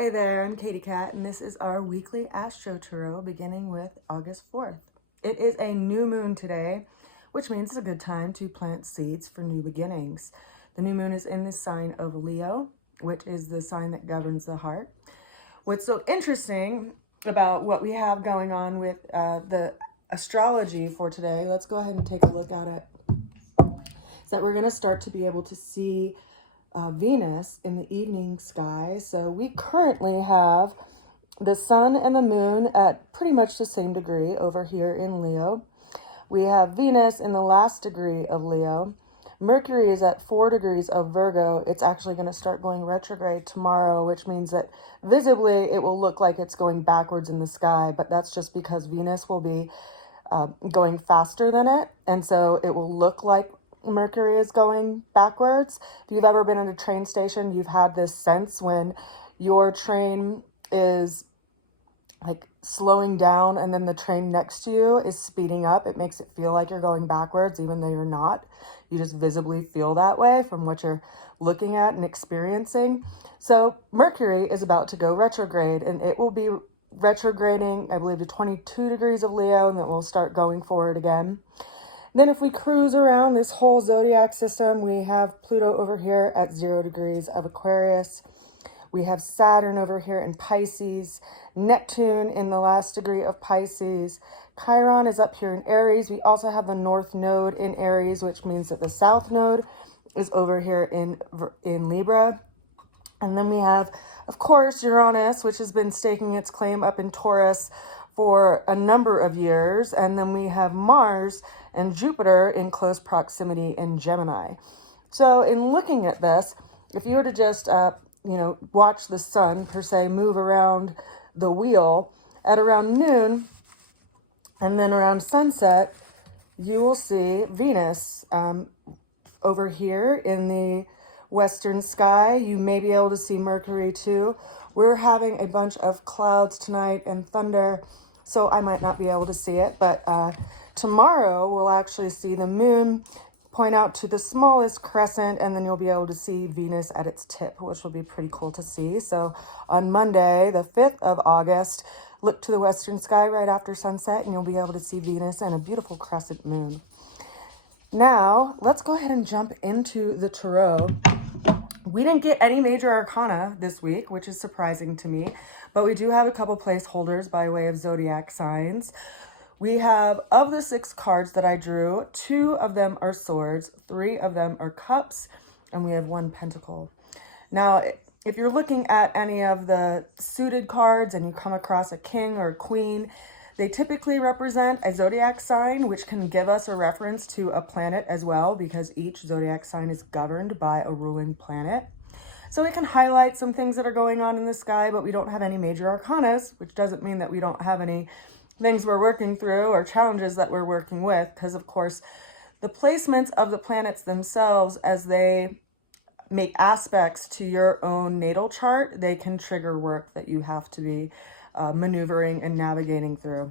Hey there, I'm Katie Cat, and this is our weekly Astro Tarot beginning with August 4th. It is a new moon today, which means it's a good time to plant seeds for new beginnings. The new moon is in the sign of Leo, which is the sign that governs the heart. What's so interesting about what we have going on with the astrology for today, let's go ahead and take a look at it, is that we're going to start to be able to see Venus in the evening sky. So we currently have the sun and the moon at pretty much the same degree over here in Leo. We have Venus in the last degree of Leo. Mercury is at 4 degrees of Virgo. It's actually going to start going retrograde tomorrow, which means that visibly it will look like it's going backwards in the sky, but that's just because Venus will be going faster than it, and so it will look like Mercury is going backwards. If you've ever been at a train station, you've had this sense when your train is like slowing down and then the train next to you is speeding up. It makes it feel like you're going backwards even though you're not. You just visibly feel that way from what you're looking at and experiencing. So Mercury is about to go retrograde, and it will be retrograding, I believe, to 22 degrees of Leo, and then we'll start going forward again. Then if we cruise around this whole zodiac system, we have Pluto over here at 0 degrees of Aquarius. We have Saturn over here in Pisces, Neptune in the last degree of Pisces. Chiron is up here in Aries. We also have the North Node in Aries, which means that the South Node is over here in Libra. And then we have, of course, Uranus, which has been staking its claim up in Taurus for a number of years. And then we have Mars and Jupiter in close proximity in Gemini. So in looking at this, if you were to just, watch the sun, per se, move around the wheel at around noon, and then around sunset, you will see Venus over here in the western sky. You may be able to see Mercury too. We're having a bunch of clouds tonight and thunder, so I might not be able to see it, but tomorrow we'll actually see the moon point out to the smallest crescent, and then you'll be able to see Venus at its tip, which will be pretty cool to see. So on Monday, the 5th of August, look to the western sky right after sunset, and you'll be able to see Venus and a beautiful crescent moon. Now, let's go ahead and jump into the tarot. We didn't get any major arcana this week, which is surprising to me, but we do have a couple placeholders by way of zodiac signs. We have, of the 6 cards that I drew, 2 of them are swords, 3 of them are cups, and we have 1 pentacle. Now, if you're looking at any of the suited cards and you come across a king or a queen, they typically represent a zodiac sign, which can give us a reference to a planet as well, because each zodiac sign is governed by a ruling planet. So we can highlight some things that are going on in the sky, but we don't have any major arcanas, which doesn't mean that we don't have any things we're working through or challenges that we're working with, because of course the placements of the planets themselves, as they make aspects to your own natal chart, they can trigger work that you have to be maneuvering and navigating through.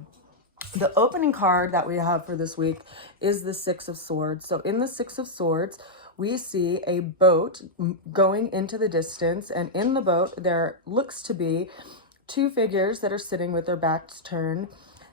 The opening card that we have for this week is the 6 of Swords. So in the 6 of Swords, we see a boat going into the distance, and in the boat there looks to be 2 figures that are sitting with their backs turned.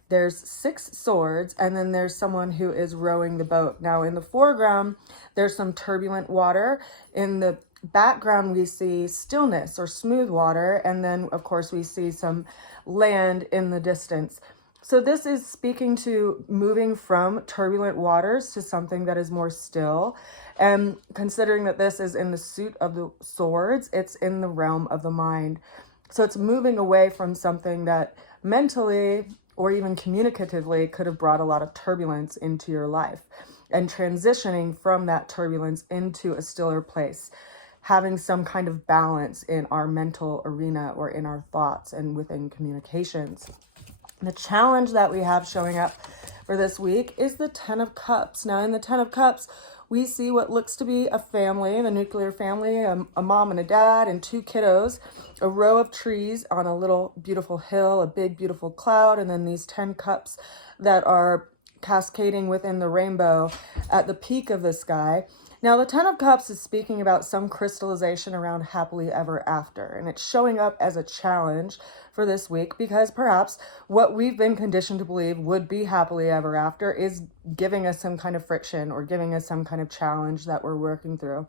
There's 6 swords, and then there's someone who is rowing the boat. Now, in the foreground, there's some turbulent water. In the background, we see stillness or smooth water, and then, of course, we see some land in the distance. So this is speaking to moving from turbulent waters to something that is more still. And considering that this is in the suit of the swords, it's in the realm of the mind. So it's moving away from something that mentally or even communicatively could have brought a lot of turbulence into your life, and transitioning from that turbulence into a stiller place, having some kind of balance in our mental arena or in our thoughts and within communications. The challenge that we have showing up for this week is the 10 of Cups. Now, in the 10 of Cups, we see what looks to be a family, the nuclear family, a mom and a dad and 2 kiddos, a row of trees on a little beautiful hill, a big beautiful cloud, and then these 10 cups that are cascading within the rainbow at the peak of the sky. Now, the Ten of Cups is speaking about some crystallization around happily ever after, and it's showing up as a challenge for this week because perhaps what we've been conditioned to believe would be happily ever after is giving us some kind of friction or giving us some kind of challenge that we're working through.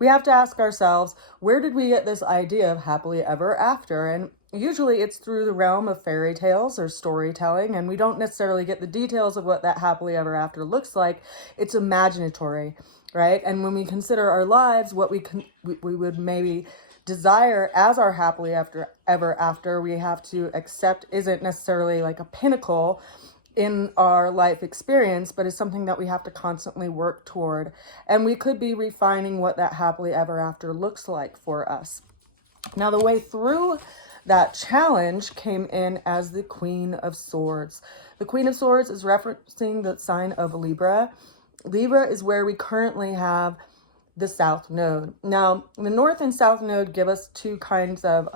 We have to ask ourselves, where did we get this idea of happily ever after? And usually it's through the realm of fairy tales or storytelling, and we don't necessarily get the details of what that happily ever after looks like. It's imaginatory, right? And when we consider our lives, what we would maybe desire as our happily ever after, we have to accept isn't necessarily like a pinnacle in our life experience, but is something that we have to constantly work toward. And we could be refining what that happily ever after looks like for us. Now, the way through that challenge came in as the Queen of Swords. The Queen of Swords is referencing the sign of Libra. Libra is where we currently have the South Node. Now, the North and South Node give us two kinds of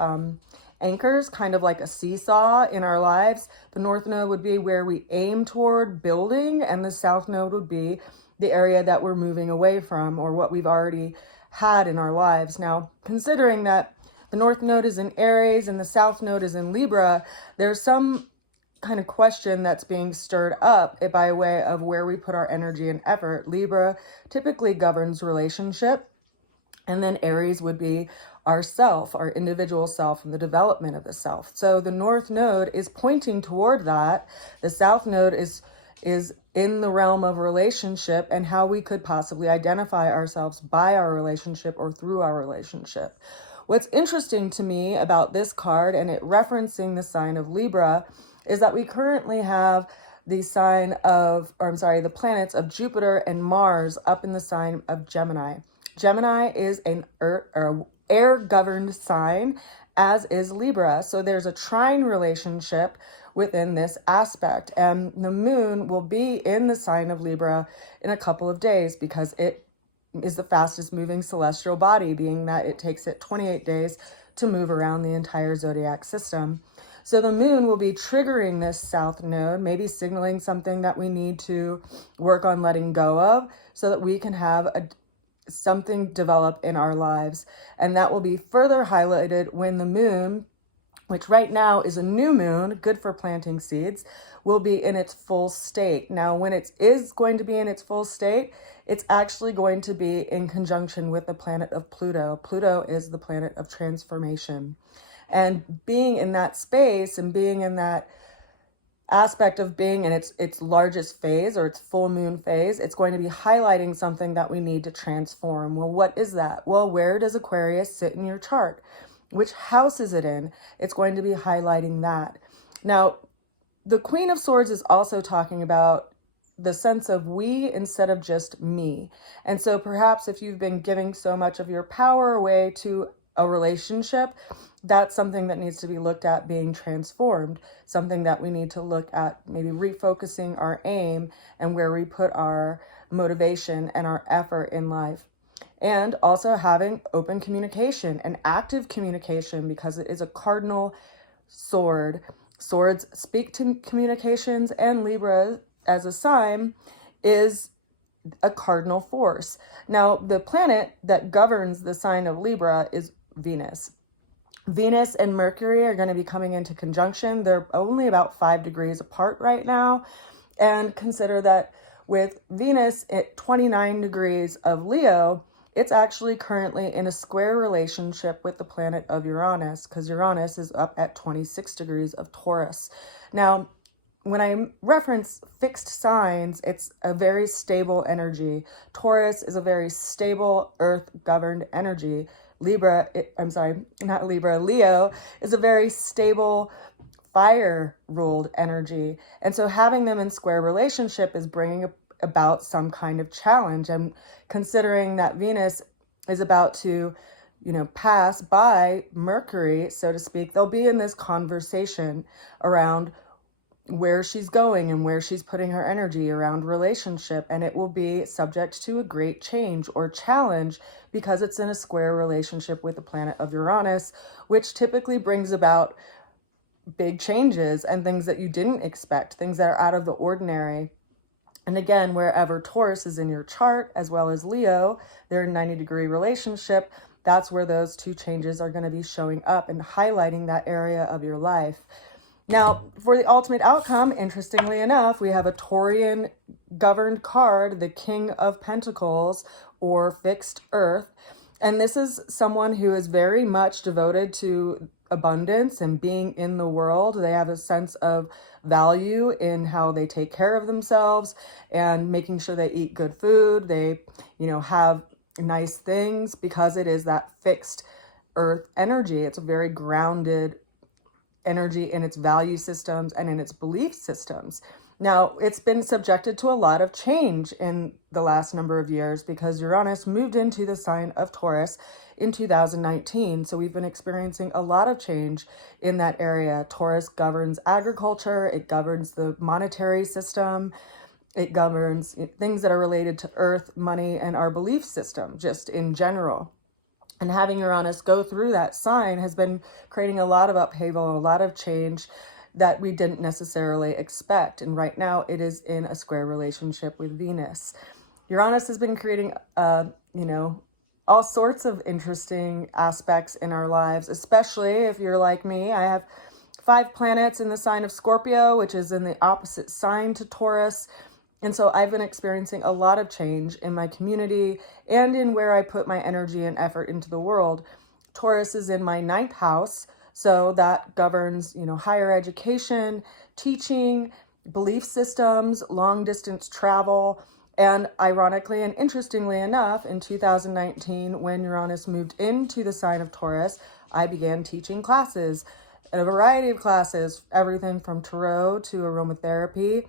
anchors, kind of like a seesaw in our lives. The North Node would be where we aim toward building, and the South Node would be the area that we're moving away from or what we've already had in our lives. Now, considering that the North Node is in Aries and the South Node is in Libra, there's some kind of question that's being stirred up by way of where we put our energy and effort. Libra typically governs relationship, and then Aries would be our self, our individual self, and the development of the self. So the North Node is pointing toward that. The South Node is in the realm of relationship and how we could possibly identify ourselves by our relationship or through our relationship. What's interesting to me about this card and it referencing the sign of Libra is that we currently have the the planets of Jupiter and Mars up in the sign of Gemini. Gemini is an air-governed sign, as is Libra. So there's a trine relationship within this aspect. And the moon will be in the sign of Libra in a couple of days because it is the fastest moving celestial body, being that it takes it 28 days to move around the entire zodiac system. So the moon will be triggering this South Node, maybe signaling something that we need to work on letting go of so that we can have something develop in our lives. And that will be further highlighted when the moon, which right now is a new moon, good for planting seeds, will be in its full state. Now, when it is going to be in its full state, it's actually going to be in conjunction with the planet of Pluto. Pluto is the planet of transformation. And being in that space and being in that aspect of being in its largest phase or its full moon phase, it's going to be highlighting something that we need to transform. Well, what is that? Well, where does Aquarius sit in your chart? Which house is it in? It's going to be highlighting that. Now, the Queen of Swords is also talking about the sense of we instead of just me. And so perhaps if you've been giving so much of your power away to a relationship, that's something that needs to be looked at being transformed, something that we need to look at maybe refocusing our aim and where we put our motivation and our effort in life. And also having open communication and active communication because it is a cardinal sword. Swords speak to communications, and Libra as a sign is a cardinal force. Now, the planet that governs the sign of Libra is Venus. Venus and Mercury are going to be coming into conjunction. They're only about 5 degrees apart right now. And consider that with Venus at 29 degrees of Leo, it's actually currently in a square relationship with the planet of Uranus, because Uranus is up at 26 degrees of Taurus. Now, when I reference fixed signs, it's a very stable energy. Taurus is a very stable earth-governed energy. Leo is a very stable fire-ruled energy. And so having them in square relationship is bringing about some kind of challenge. And considering that Venus is about to, pass by Mercury, so to speak, they'll be in this conversation around where she's going and where she's putting her energy around relationship. And it will be subject to a great change or challenge because it's in a square relationship with the planet of Uranus, which typically brings about big changes and things that you didn't expect, things that are out of the ordinary. And again, wherever Taurus is in your chart, as well as Leo, they're in 90-degree relationship. That's where those two changes are going to be showing up and highlighting that area of your life. Now, for the ultimate outcome, interestingly enough, we have a Taurian governed card, the King of Pentacles, or Fixed Earth. And this is someone who is very much devoted to abundance and being in the world. They have a sense of value in how they take care of themselves and making sure they eat good food. They, have nice things because it is that fixed earth energy. It's a very grounded energy in its value systems and in its belief systems. Now, it's been subjected to a lot of change in the last number of years because Uranus moved into the sign of Taurus in 2019. So we've been experiencing a lot of change in that area. Taurus governs agriculture, it governs the monetary system, it governs things that are related to earth, money, and our belief system, just in general. And having Uranus go through that sign has been creating a lot of upheaval, a lot of change that we didn't necessarily expect. And right now it is in a square relationship with Venus. Uranus has been creating, all sorts of interesting aspects in our lives, especially if you're like me. I have 5 planets in the sign of Scorpio, which is in the opposite sign to Taurus. And so I've been experiencing a lot of change in my community and in where I put my energy and effort into the world. Taurus is in my 9th house, so that governs, higher education, teaching, belief systems, long distance travel. And ironically and interestingly enough, in 2019, when Uranus moved into the sign of Taurus, I began teaching classes, a variety of classes, everything from tarot to aromatherapy,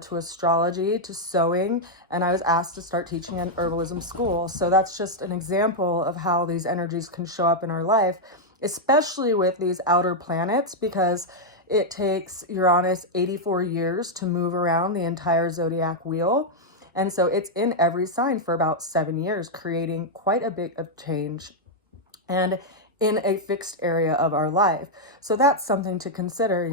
to astrology, to sewing, and I was asked to start teaching an herbalism school. So that's just an example of how these energies can show up in our life, especially with these outer planets, because it takes Uranus 84 years to move around the entire zodiac wheel. And so it's in every sign for about 7 years, creating quite a bit of change. And in a fixed area of our life. So that's something to consider,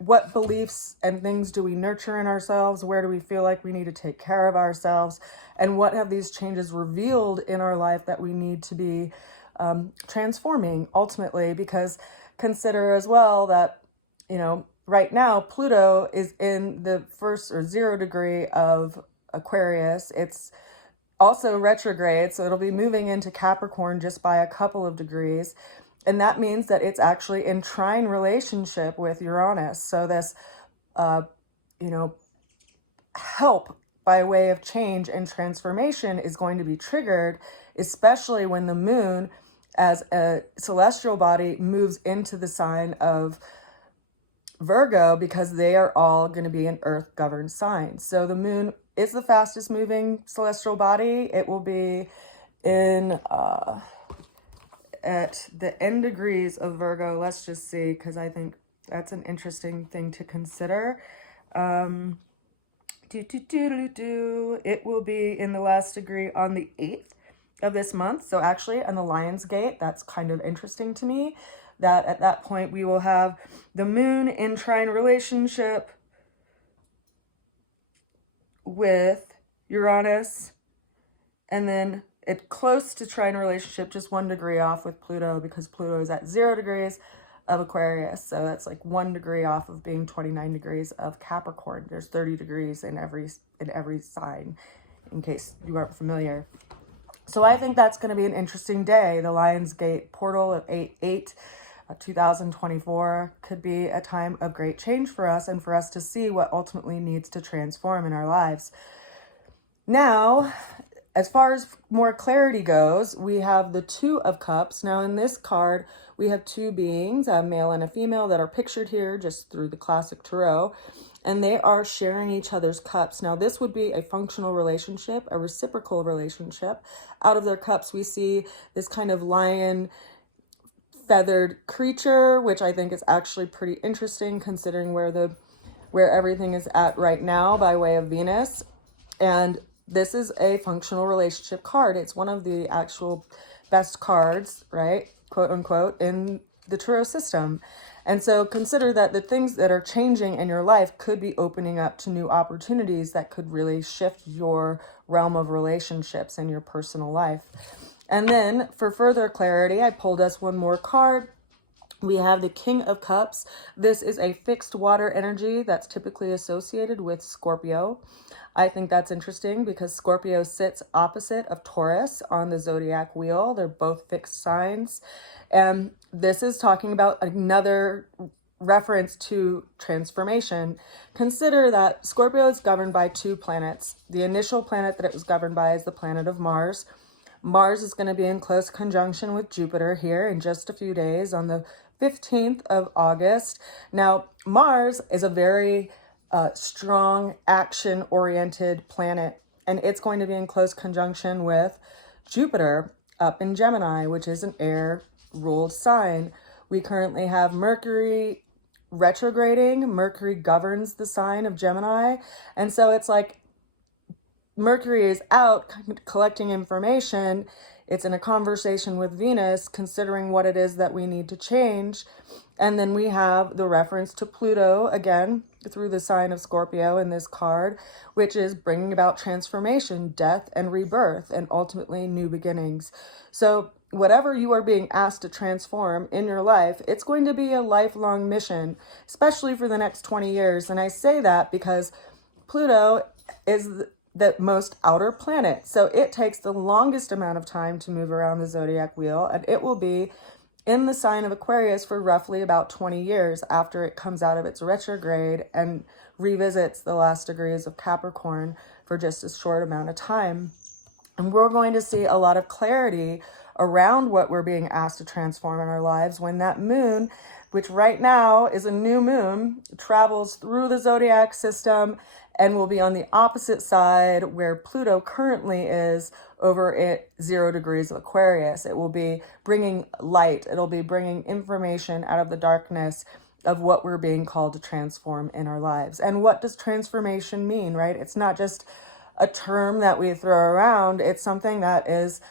what beliefs and things do we nurture in ourselves? Where do we feel like we need to take care of ourselves? And what have these changes revealed in our life that we need to be transforming ultimately? Because consider as well that, right now Pluto is in the 1st or 0 degree of Aquarius. It's also retrograde, so it'll be moving into Capricorn just by a couple of degrees. And that means that it's actually in trine relationship with Uranus. So this, help by way of change and transformation is going to be triggered, especially when the moon as a celestial body moves into the sign of Virgo, because they are all going to be an earth governed sign. So the moon is the fastest moving celestial body. It will be in at the end degrees of Virgo. Let's just see, because I think that's an interesting thing to consider. It will be in the last degree on the 8th of this month. So actually on the Lion's Gate, that's kind of interesting to me, that at that point we will have the moon in trine relationship with Uranus, and then it's close to trine relationship, just 1 degree off with Pluto, because Pluto is at 0 degrees of Aquarius. So that's like 1 degree off of being 29 degrees of Capricorn. There's 30 degrees in every sign, in case you aren't familiar. So I think that's going to be an interesting day. The Lion's Gate portal of 8/8, 2024 could be a time of great change for us, and for us to see what ultimately needs to transform in our lives. Now, as far as more clarity goes, we have the 2 of Cups. Now in this card, we have 2 beings, a male and a female, that are pictured here just through the classic tarot, and they are sharing each other's cups. Now this would be a functional relationship, a reciprocal relationship. Out of their cups, we see this kind of lion feathered creature, which I think is actually pretty interesting considering where everything is at right now by way of Venus. And this is a functional relationship card. It's one of the actual best cards, right? Quote unquote, in the tarot system. And so consider that the things that are changing in your life could be opening up to new opportunities that could really shift your realm of relationships in your personal life. And then for further clarity, I pulled us one more card. We have the King of Cups. This is a fixed water energy that's typically associated with Scorpio. I think that's interesting because Scorpio sits opposite of Taurus on the zodiac wheel. They're both fixed signs. And this is talking about another reference to transformation. Consider that Scorpio is governed by two planets. The initial planet that it was governed by is the planet of Mars. Mars is going to be in close conjunction with Jupiter here in just a few days on the 15th of August. Now, Mars is a very strong, action-oriented planet, and it's going to be in close conjunction with Jupiter up in Gemini, which is an air-ruled sign. We currently have Mercury retrograding. Mercury governs the sign of Gemini, and so it's like Mercury is out collecting information. It's in a conversation with Venus, considering what it is that we need to change. And then we have the reference to Pluto, again, through the sign of Scorpio in this card, which is bringing about transformation, death, and rebirth, and ultimately new beginnings. So whatever you are being asked to transform in your life, it's going to be a lifelong mission, especially for the next 20 years. And I say that because Pluto is the most outer planet. So it takes the longest amount of time to move around the zodiac wheel, and it will be in the sign of Aquarius for roughly about 20 years after it comes out of its retrograde and revisits the last degrees of Capricorn for just a short amount of time. And we're going to see a lot of clarity around what we're being asked to transform in our lives when that moon, which right now is a new moon, travels through the zodiac system and will be on the opposite side where Pluto currently is over at 0 degrees of Aquarius. It will be bringing light. It'll be bringing information out of the darkness of what we're being called to transform in our lives. And what does transformation mean, right? It's not just a term that we throw around. It's something that is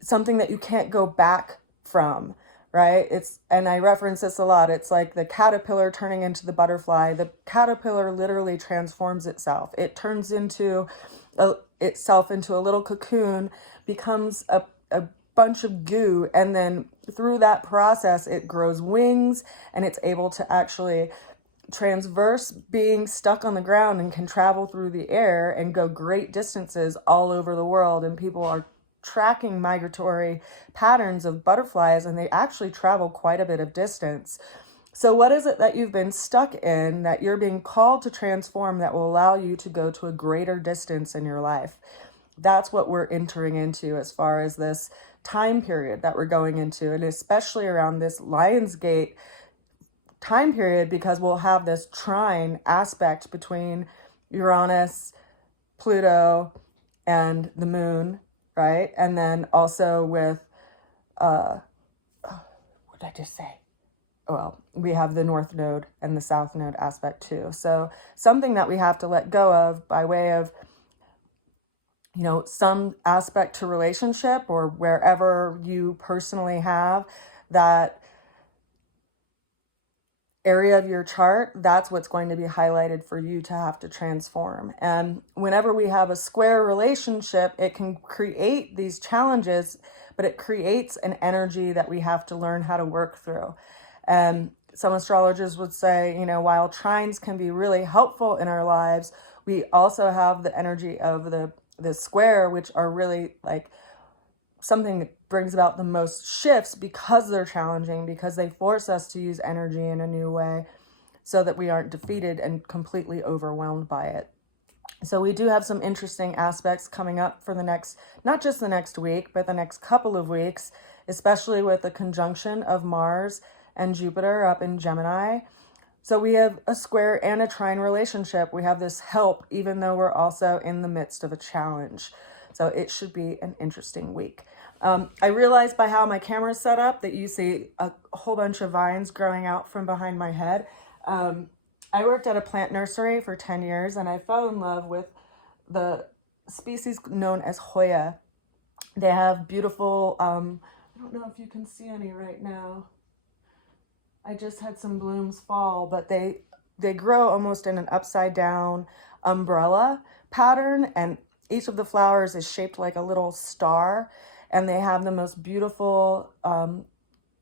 something that you can't go back from, right? And I reference this a lot. It's like the caterpillar turning into the butterfly. The caterpillar literally transforms itself. It turns itself into a little cocoon, becomes a bunch of goo, and then through that process, it grows wings, and it's able to actually transverse being stuck on the ground and can travel through the air and go great distances all over the world. And people are tracking migratory patterns of butterflies, and they actually travel quite a bit of distance. So what is it that you've been stuck in that you're being called to transform that will allow you to go to a greater distance in your life? That's what we're entering into as far as this time period that we're going into, and especially around this Lionsgate time period, because we'll have this trine aspect between Uranus, Pluto, and the moon, right? And then also with, what did I just say? Well, we have the North Node and the South Node aspect too. So something that we have to let go of by way of, some aspect to relationship or wherever you personally have that area of your chart, that's what's going to be highlighted for you to have to transform. And whenever we have a square relationship, it can create these challenges, but it creates an energy that we have to learn how to work through. And some astrologers would say, while trines can be really helpful in our lives, we also have the energy of the square, which are really like something that brings about the most shifts because they're challenging, because they force us to use energy in a new way so that we aren't defeated and completely overwhelmed by it. So we do have some interesting aspects coming up for not just the next week, but the next couple of weeks, especially with the conjunction of Mars and Jupiter up in Gemini. So we have a square and a trine relationship. We have this help, even though we're also in the midst of a challenge. So it should be an interesting week. I realized by how my camera is set up that you see a whole bunch of vines growing out from behind my head. I worked at a plant nursery for 10 years, and I fell in love with the species known as Hoya. They have beautiful I don't know if you can see any right now. I just had some blooms fall, but they grow almost in an upside down umbrella pattern, and each of the flowers is shaped like a little star, and they have the most beautiful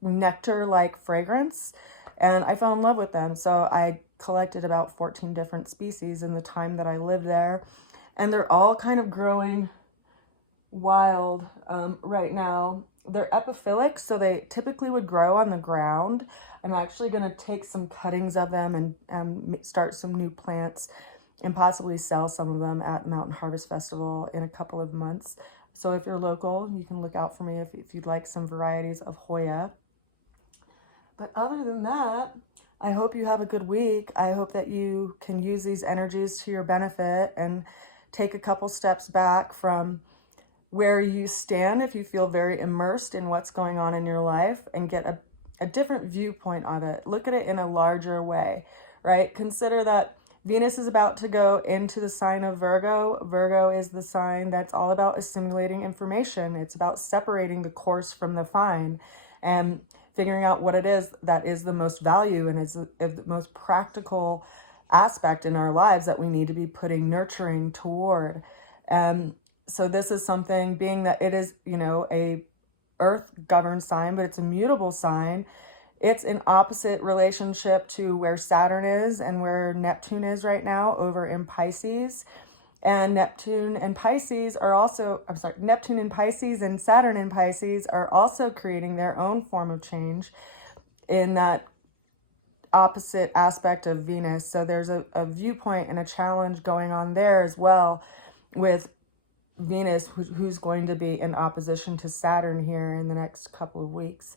nectar-like fragrance, and I fell in love with them. So I collected about 14 different species in the time that I lived there, and they're all kind of growing wild right now. They're epiphytic, so they typically would grow on the ground. I'm actually going to take some cuttings of them and start some new plants and possibly sell some of them at Mountain Harvest Festival in a couple of months. So if you're local, you can look out for me if you'd like some varieties of Hoya. But other than that, I hope you have a good week. I hope that you can use these energies to your benefit and take a couple steps back from where you stand if you feel very immersed in what's going on in your life, and get a different viewpoint of it. Look at it in a larger way, right? Consider that Venus is about to go into the sign of Virgo. Virgo is the sign that's all about assimilating information. It's about separating the coarse from the fine and figuring out what it is that is the most value and is the most practical aspect in our lives that we need to be putting nurturing toward. So this is something, being that it is, a earth governed sign, but it's a mutable sign. It's in opposite relationship to where Saturn is and where Neptune is right now over in Pisces. And Neptune and Pisces and Saturn in Pisces are also creating their own form of change in that opposite aspect of Venus. So there's a viewpoint and a challenge going on there as well, with Venus, who's going to be in opposition to Saturn here in the next couple of weeks.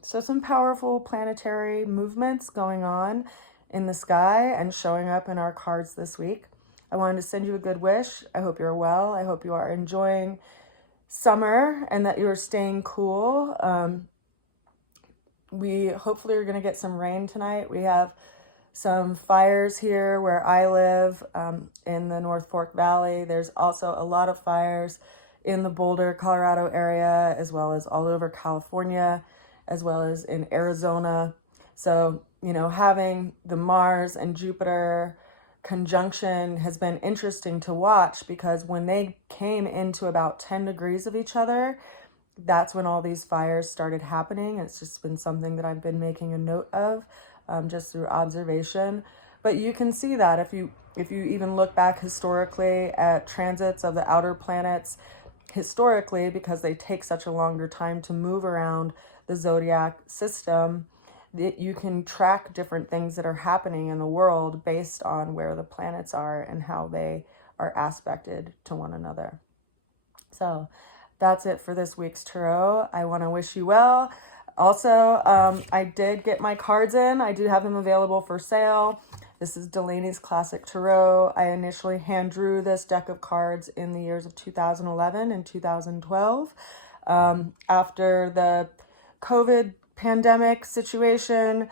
So some powerful planetary movements going on in the sky and showing up in our cards this week. I wanted to send you a good wish. I hope you're well. I hope you are enjoying summer and that you're staying cool. We hopefully are going to get some rain tonight. We have some fires here where I live, in the North Fork Valley. There's also a lot of fires in the Boulder, Colorado area, as well as all over California, as well as in Arizona. So, having the Mars and Jupiter conjunction has been interesting to watch, because when they came into about 10 degrees of each other, that's when all these fires started happening. It's just been something that I've been making a note of, just through observation. But you can see that if you even look back historically at transits of the outer planets historically, because they take such a longer time to move around the zodiac system, that you can track different things that are happening in the world based on where the planets are and how they are aspected to one another. So that's it for this week's tarot. I want to wish you well. Also, I did get my cards in. I do have them available for sale. This is Delaney's Classic Tarot. I initially hand drew this deck of cards in the years of 2011 and 2012. After the COVID pandemic situation,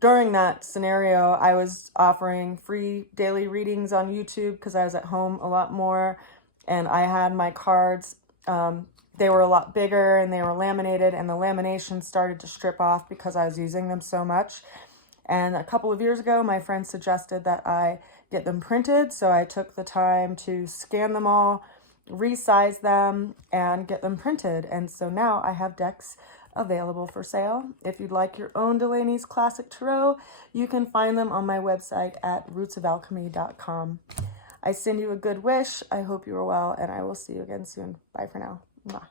during that scenario, I was offering free daily readings on YouTube because I was at home a lot more, and I had my cards. They were a lot bigger and they were laminated, and the lamination started to strip off because I was using them so much. And a couple of years ago, my friend suggested that I get them printed. So I took the time to scan them all, resize them, and get them printed. And so now I have decks available for sale. If you'd like your own Delaney's Classic Tarot, you can find them on my website at rootsofalchemy.com. I send you a good wish. I hope you are well, and I will see you again soon. Bye for now. Mwah.